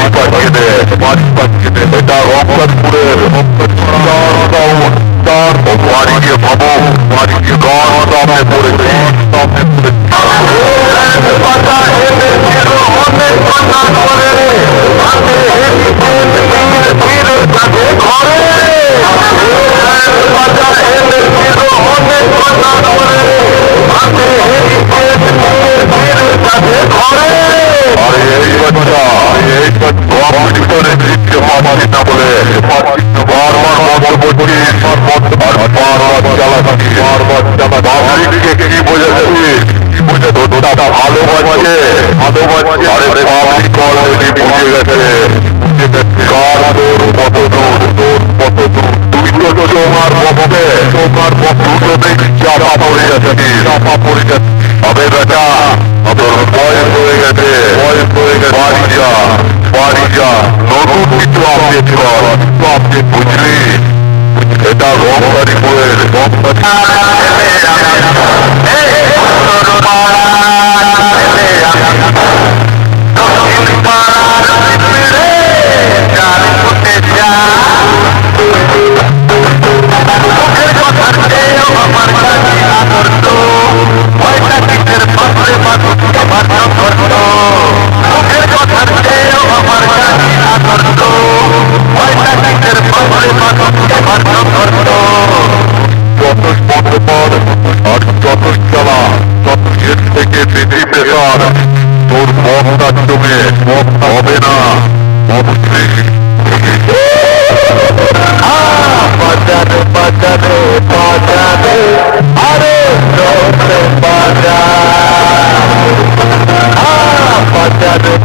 পাঁচ পাঠিয়ে দে পাঁচ পাঠিয়ে দে এটা রমজানপুরের বাড়ি গিয়ে ভাবো বাড়ি গিয়ে গড় সামনে পড়েছে সামনে পড়েছে না বলে বারবার গেছে তোর কত দূর তোর কত দূর তুই তো তোমার পক্ষে তোমার পক্ষে দুটো দেখি চাপা পড়ে যাচ্ছে চাপা পড়ে বেটা তোর হয়ে গেছে বয়স হয়ে গেছে বাড়ি যা বাড়ি যা নতুন কিছু আপডেট কর আপডেট বুঝলি এটা রংবাড়ি বইয়ের রংবাড়ি যত Gracias.